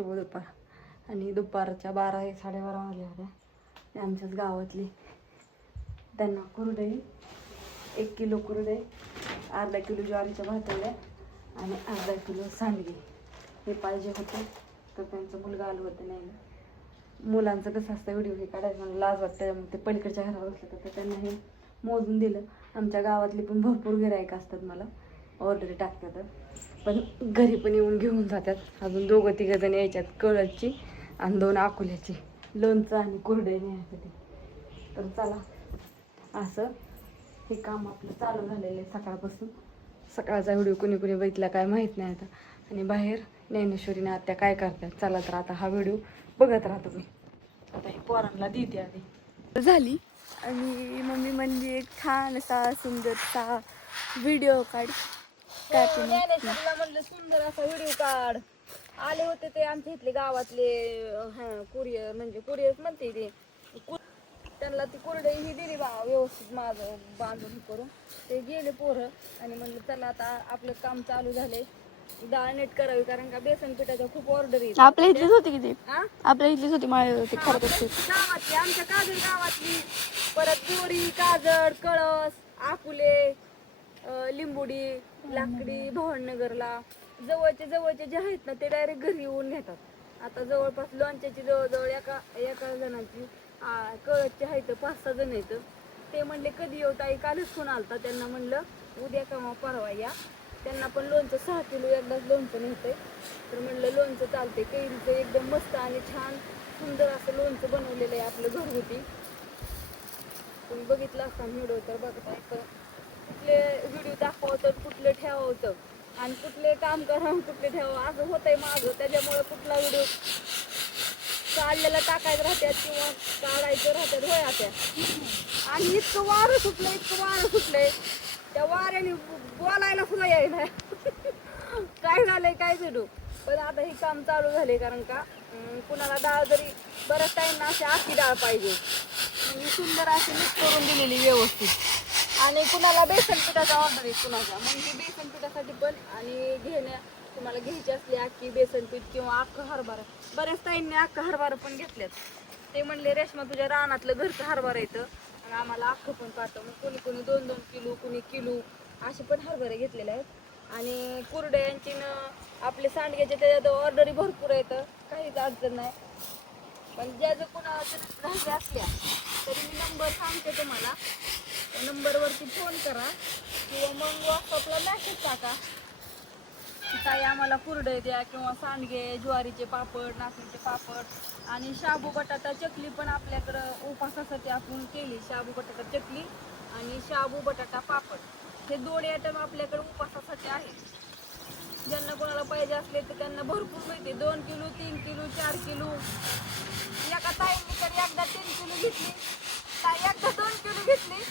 शुभ दुपार. आणि दुपारच्या 12-12:30 वाजल्या होत्या. आमच्याच गावातली त्यांना कुरडई 1 किलो कुरडई, अर्धा किलो ज्वारीच्या भाकऱ्या आणि अर्धा किलो सांडगे हे पाहिजे होते. तर त्यांचा मुलगा आलं होतं नाही. मुलांचं कसं असतं व्हिडिओ हे काढायचं मला लाज वाटतं. मग ते पलीकडच्या घरावर बसलं तर त्यांना हे मोजून दिलं. आमच्या गावातली पण भरपूर गिराईक असतात, मला ऑर्डर टाकतात. पण घरी पण येऊन घेऊन जातात. अजून 2-3 जण यायच्यात, कळची आणि 2 अकोल्याची, लोणचं आणि कुरडई न्यायसाठी. तर चला, असं हे काम आपलं चालू झालेलं आहे सकाळपासून. सकाळचा व्हिडिओ कुणी बघितला काय माहीत नाही आता. आणि बाहेर ज्ञानेश्वरीने आत्या काय करतात. चला तर आता हा व्हिडिओ बघत राहतो मी. आता हे पोरांना देते आधी झाली. आणि मम्मी म्हणजे एक छान असा सुंदरसा व्हिडिओ काढ. ज्ञानेश्वरीला म्हणलं सुंदर असा व्हिडिओ काढ. आले होते ते आमच्या इथले गावातले कुरिअर, म्हणजे कुरिअर म्हणते ते, त्यांना ती कुरडई ही दिली बा व्यवस्थित माझं बांधून करून. ते गेले पोरं आणि म्हणलं चला आता आपलं काम चालू झाले, डाळ नीट करावी, कारण का बेसन पिठाच्या खूप ऑर्डर येतात. आपल्या इथलीच होती किती, आपल्या इथलीच होती गावातली, आमच्या काजळ गावातली, परत बोरी, काजळ, कळस, आकुले, लिंबुडी, लाकडी, भवाननगरला जवळचे जे आहेत ना ते डायरेक्ट घरी येऊन घेतात. आता जवळपास लोणच्याची जवळजवळ एका जणांची कळतचे आहेत 5-6 जण आहेत. ते म्हणले कधी येऊ ताई, कालच फोन आलता. त्यांना म्हणलं उद्या किंवा परवा या. त्यांना पण लोणचं 6 किलो एकदाच लोणचं नेतंय. तर म्हणलं लोणचं चालते. कैरीचं एकदम मस्त आणि छान सुंदर असं लोणचं बनवलेलं आहे आपलं घरगुती. तुम्ही बघितलं असताना व्हिडिओ तर बघताय. कुठले व्हिडिओ दाखवतं, कुठले ठेवतं आणि कुठले काम करा, कुठले ठेवा, असं होतंय माझं. त्याच्यामुळे कुठला व्हिडिओ काढलेला टाकायचं राहत्यात किंवा काढायचं राहत्यात होय आता. आणि इतकं वारं सुटलंय, त्या वाऱ्याने बोलायला सुद्धा यायला. काय झालंय काय जडू. पण आता हे काम चालू झाले, कारण का कुणाला डाळ जरी बऱ्याच टाईम अशी आखी डाळ पाहिजे, ही सुंदर अशी मिक्स करून दिलेली व्यवस्थित. आणि कुणाला बेसन पिठाचा ऑर्डर आहे कुणाचा, म्हणजे बेसन पिठासाठी पण. आणि तुम्हाला घ्यायची असली अख्खी बेसन पीठ किंवा अख्खं हरभरा, बऱ्याच ताईंनी अख्खं हरभरा पण घेतल्यात. ते म्हणले रेश्मा तुझ्या रानातलं घरचं हरभरा येतं आणि आम्हाला अख्खं पण पाठव. मग कोणी 2-2 किलो, कोणी किलो असे पण हरभरे घेतलेले आहेत. आणि कुरड्यांची आपले सांडग्याचे त्याच्यात ऑर्डरी भरपूर येतं, काहीच अडचण नाही. पण ज्या जर कुणाला राहायच्या असल्या तरी मी नंबर सांगते तुम्हाला, त्या नंबरवरती फोन करा किंवा मग व्हॉट्सअपला मेसेज टाका की ताई आम्हाला कुरडे द्या, किंवा सांडगे, ज्वारीचे पापड, नाचणीचे पापड आणि शाबू बटाटा चकली पण आपल्याकडं उपासासाठी आपण केली. शाबू बटाटा चकली आणि शाबू बटाटा पापड हे 2 आयटम आपल्याकडे उपासासाठी आहेत. ज्यांना कोणाला पाहिजे असले तर त्यांना भरपूर मिळते. 2 किलो, 3 किलो, 4 किलो. एका ताईंनी तर एकदा 3 किलो घेतली, एकदा 2 किलो घेतली